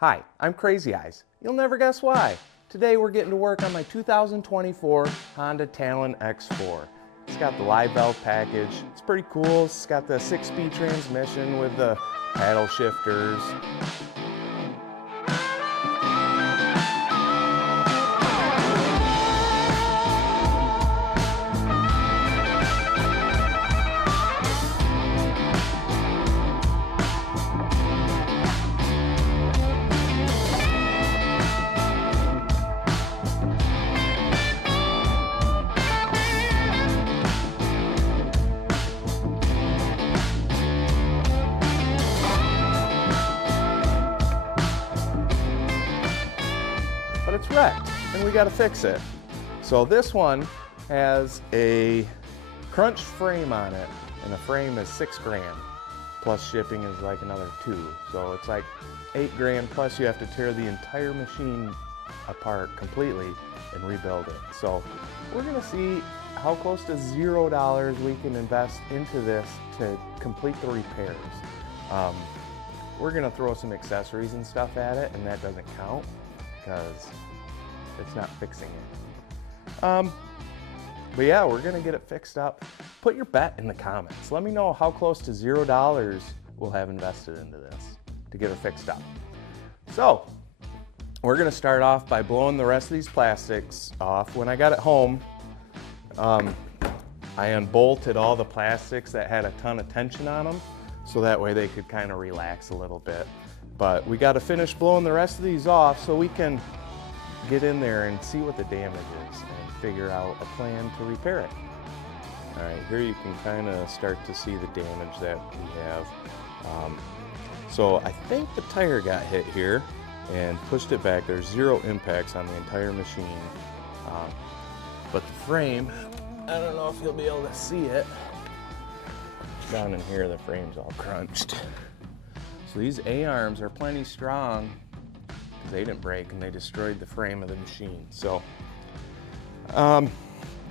Hi, I'm Crazy Eyes. You'll never guess why. Today we're getting to work on my 2024 Honda Talon X4. It's got the live valve package. It's pretty cool. It's got the 6-speed transmission with the paddle shifters. But it's wrecked and we got to fix it. So this one has a crunched frame on it, and the frame is $6 grand plus shipping is like another $2. So it's like $8 grand plus you have to tear the entire machine apart completely and rebuild it. So we're gonna see how close to $0 we can invest into this to complete the repairs. We're gonna throw some accessories and stuff at it, and that doesn't count because it's not fixing it. But yeah, we're gonna get it fixed up. Put your bet in the comments. Let me know how close to $0 we'll have invested into this to get it fixed up. So we're gonna start off by blowing the rest of these plastics off. When I got it home, I unbolted all the plastics that had a ton of tension on them, so that way they could kind of relax a little bit. But we got to finish blowing the rest of these off so we can get in there and see what the damage is and figure out a plan to repair it. All right, here you can kind of start to see the damage that we have. So I think the tire got hit here and pushed it back. There's 0 impacts on the entire machine. But the frame, I don't know if you'll be able to see it. Down in here, the frame's all crunched. So these A-arms are plenty strong because they didn't break and they destroyed the frame of the machine. So,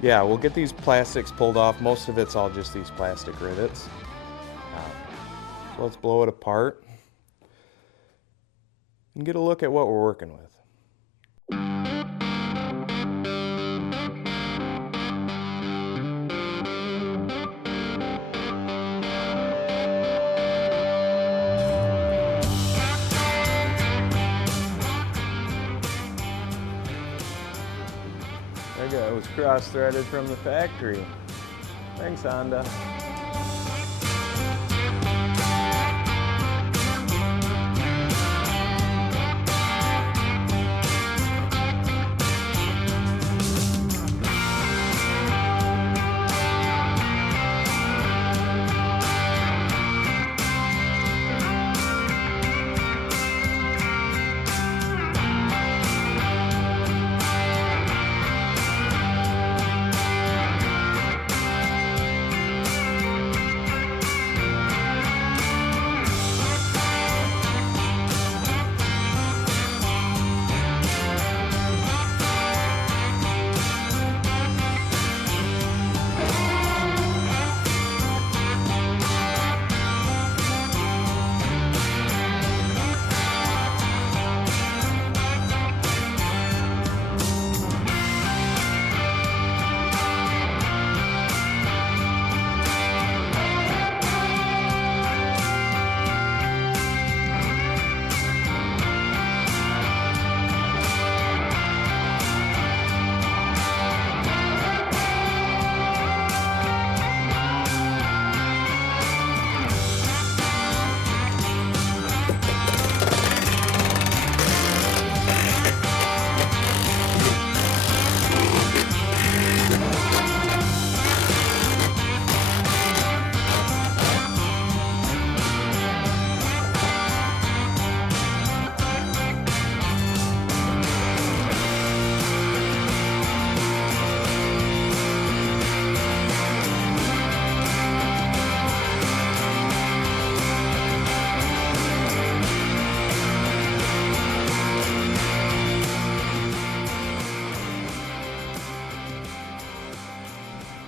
yeah, we'll get these plastics pulled off. Most of it's all just these plastic rivets. So let's blow it apart and get a look at what we're working with. It was cross-threaded from the factory. Thanks, Honda.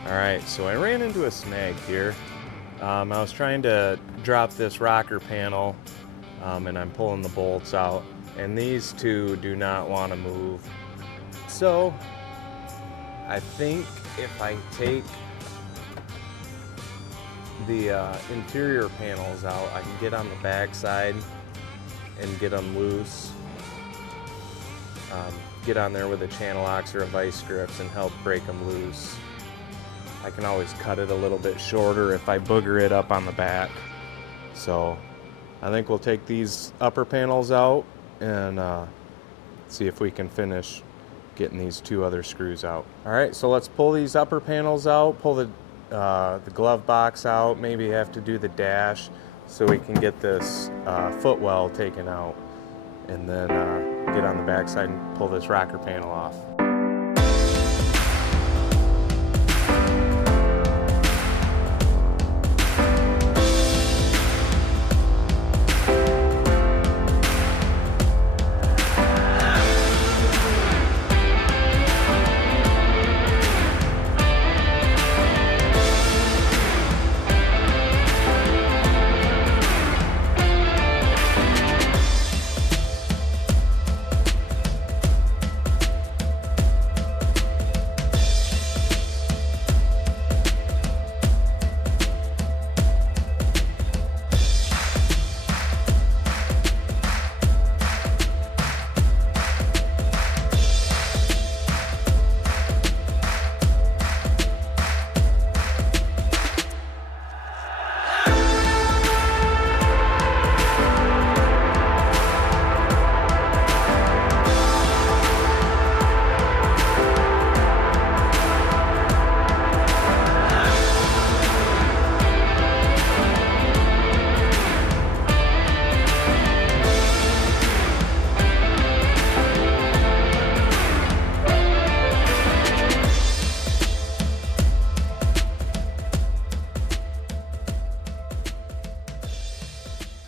All right, so I ran into a snag here. I was trying to drop this rocker panel and I'm pulling the bolts out. and these two do not want to move. So I think if I take the interior panels out, I can get on the back side and get them loose. Get on there with a channel locks or a vice grips and help break them loose. I can always cut it a little bit shorter if I booger it up on the back. So I think we'll take these upper panels out and see if we can finish getting these two other screws out. All right, so let's pull these upper panels out, pull the glove box out, maybe have to do the dash so we can get this footwell taken out, and then get on the back side and pull this rocker panel off.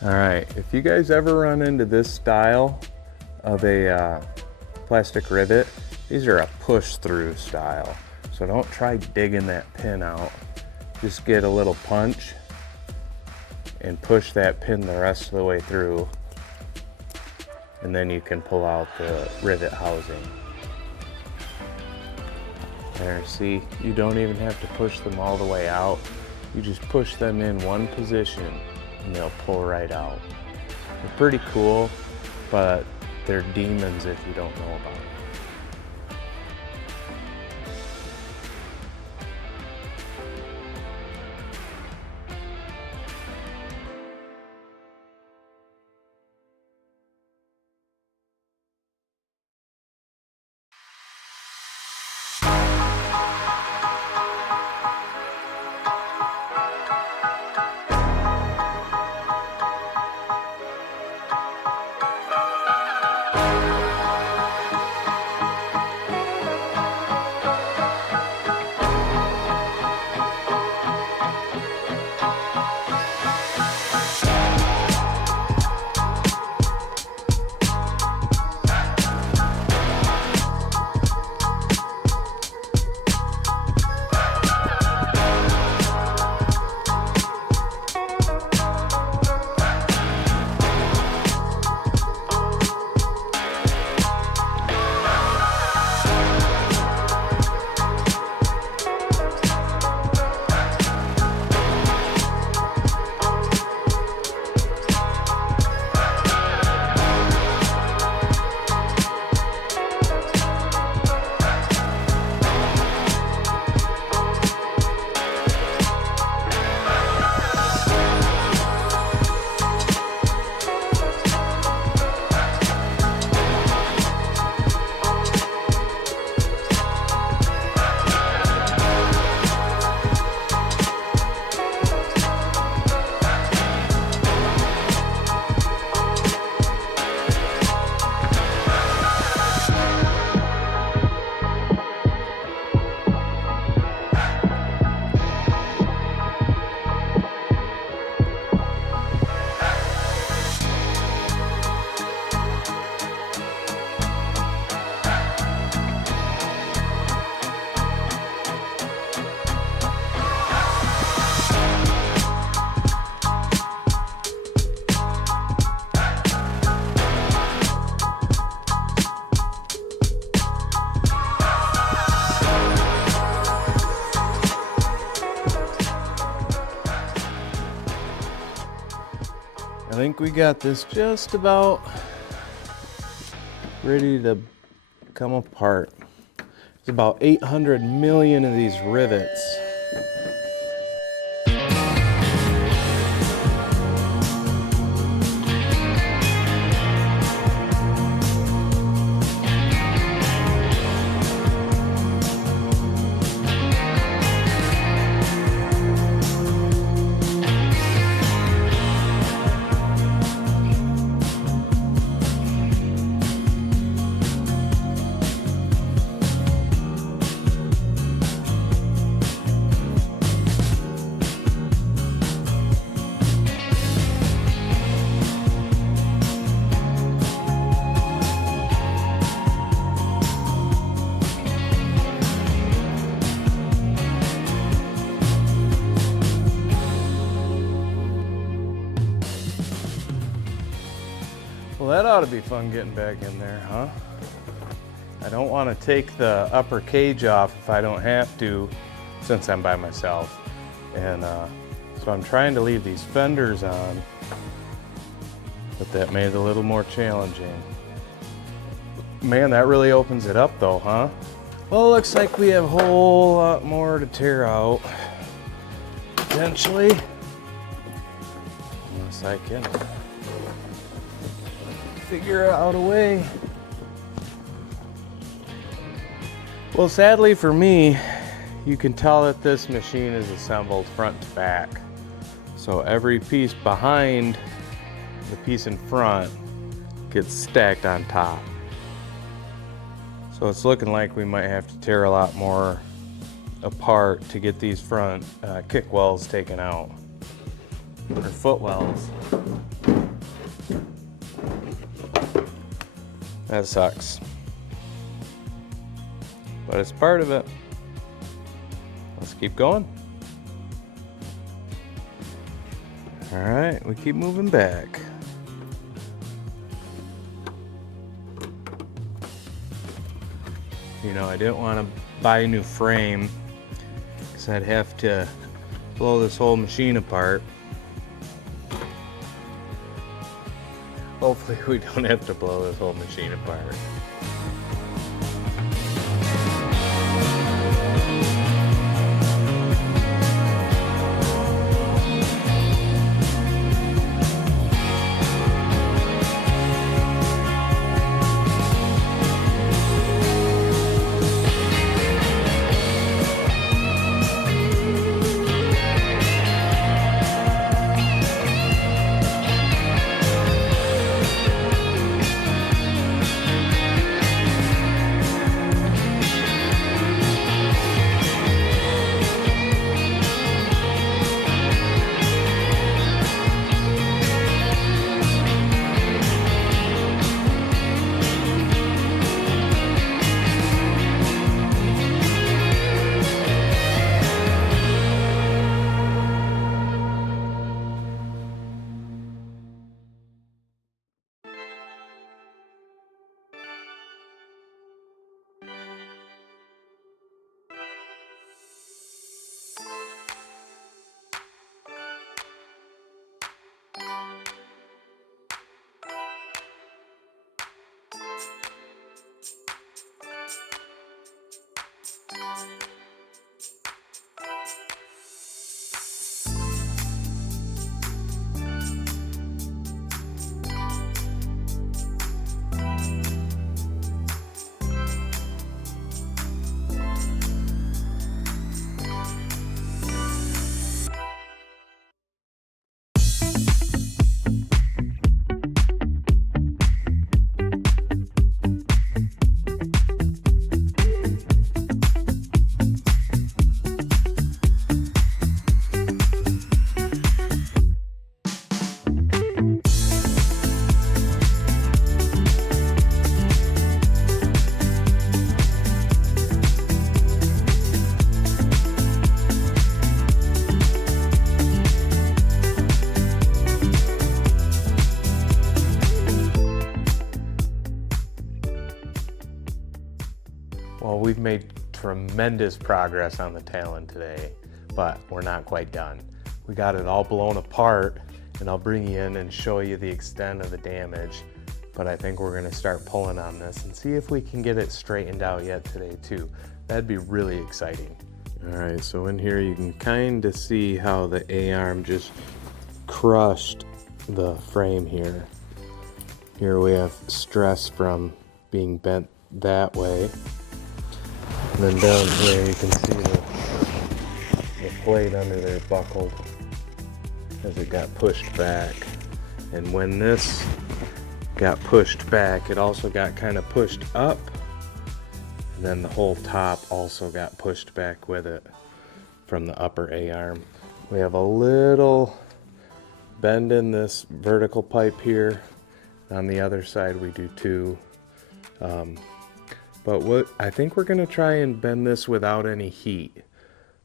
All right, if you guys ever run into this style of a plastic rivet, these are a push through style. So don't try digging that pin out. Just get a little punch and push that pin the rest of the way through. And then you can pull out the rivet housing. There, see, you don't even have to push them all the way out. You just push them in one position and they'll pull right out. They're pretty cool, but they're demons if you don't know about them. think we got this just about ready to come apart. There's about 800 million of these rivets. Well, that ought to be fun getting back in there, huh? I don't want to take the upper cage off if I don't have to, since I'm by myself. And so I'm trying to leave these fenders on, but that made it a little more challenging. Man, that really opens it up though, huh? Well, it looks like we have a whole lot more to tear out, potentially. Unless I can figure out a way. Well, sadly for me, you can tell that this machine is assembled front to back. So every piece behind the piece in front gets stacked on top. So it's looking like we might have to tear a lot more apart to get these front kick wells taken out, or foot wells. That sucks, but it's part of it. Let's keep going. All right, we keep moving back. You know, I didn't want to buy a new frame because I'd have to blow this whole machine apart. Hopefully we don't have to blow this whole machine apart. Well, we've made tremendous progress on the Talon today, but we're not quite done. We got it all blown apart, and I'll bring you in and show you the extent of the damage. But I think we're gonna start pulling on this and see if we can get it straightened out yet today too. That'd be really exciting. All right, so in here you can kind of see how the A-arm just crushed the frame here. Here we have stress from being bent that way. And then down here you can see the plate under there buckled as it got pushed back. And when this got pushed back, it also got kind of pushed up. And then the whole top also got pushed back with it from the upper A-arm. We have a little bend in this vertical pipe here. On the other side we do too. But what I think we're gonna try and bend this without any heat.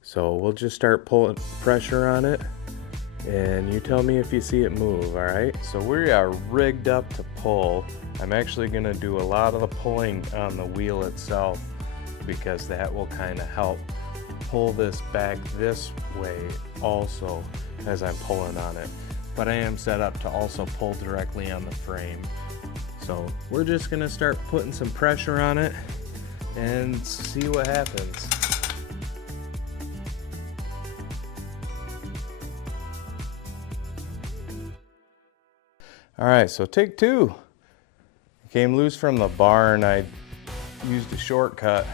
So we'll just start pulling pressure on it and you tell me if you see it move, all right? So we are rigged up to pull. I'm actually gonna do a lot of the pulling on the wheel itself because that will kind of help pull this back this way also as I'm pulling on it. But I am set up to also pull directly on the frame. So we're just gonna start putting some pressure on it and see what happens. All right, so take two. It came loose from the bar and I used a shortcut.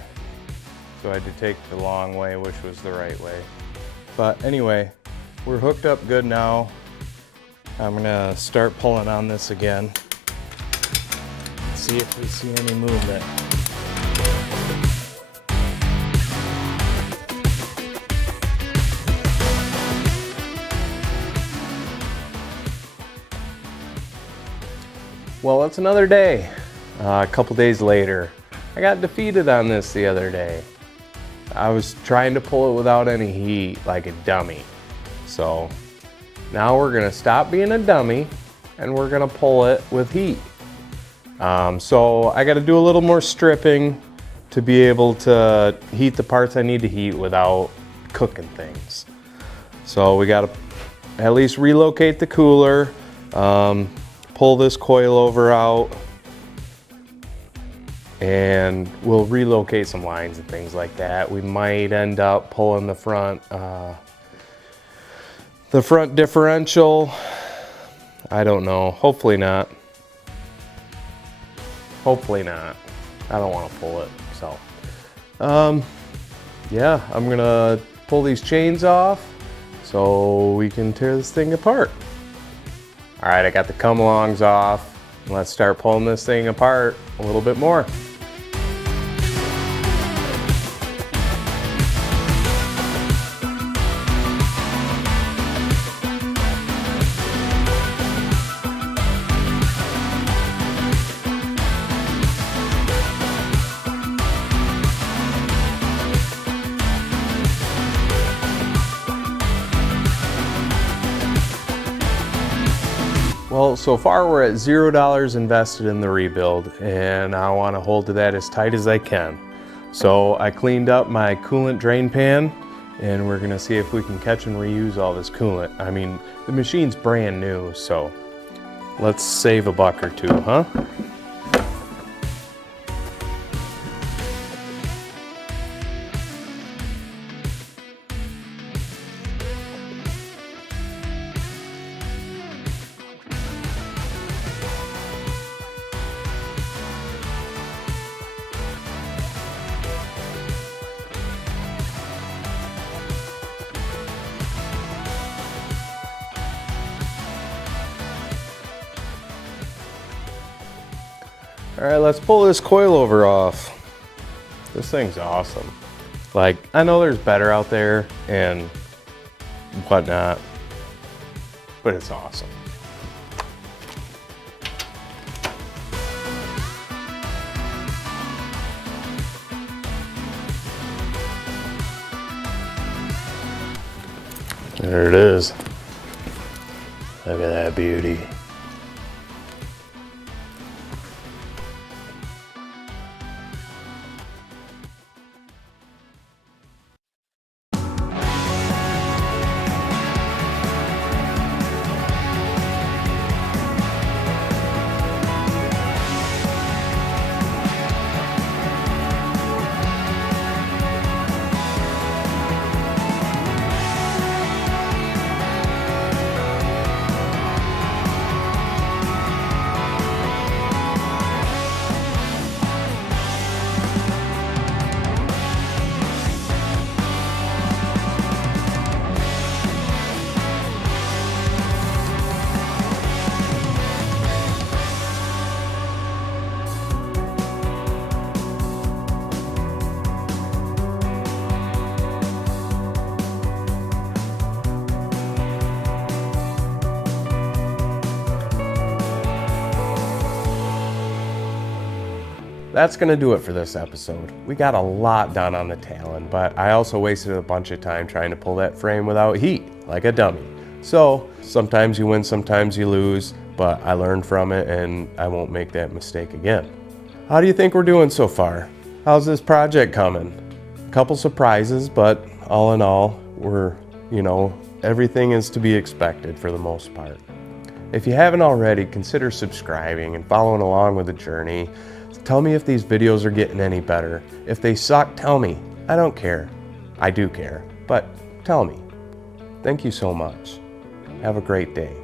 So I had to take the long way, which was the right way. But anyway, we're hooked up good now. I'm gonna start pulling on this again. See if we see any movement. Well, it's another day. A couple days later. I got defeated on this the other day. I was trying to pull it without any heat like a dummy. So now we're gonna stop being a dummy and we're gonna pull it with heat. So I gotta do a little more stripping to be able to heat the parts I need to heat without cooking things. So we gotta at least relocate the cooler, pull this coilover out, and we'll relocate some lines and things like that. We might end up pulling the front differential. I don't know, hopefully not. Hopefully not. I don't want to pull it, so. Yeah, I'm gonna pull these chains off so we can tear this thing apart. All right, I got the come-alongs off. Let's start pulling this thing apart a little bit more. Well, so far we're at $0 invested in the rebuild, and I want to hold to that as tight as I can. So I cleaned up my coolant drain pan, and we're gonna see if we can catch and reuse all this coolant. I mean, the machine's brand new, so let's save a buck or two, huh? All right, let's pull this coilover off. This thing's awesome. Like, I know there's better out there and whatnot, but it's awesome. There it is. Look at that beauty. that's gonna do it for this episode. We got a lot done on the Talon, but I also wasted a bunch of time trying to pull that frame without heat, like a dummy. So sometimes you win, sometimes you lose, but I learned from it and I won't make that mistake again. How do you think we're doing so far? How's this project coming? A couple surprises, but all in all, everything is to be expected for the most part. If you haven't already, consider subscribing and following along with the journey. Tell me if these videos are getting any better. If they suck, tell me. I don't care. I do care, but tell me. Thank you so much. Have a great day.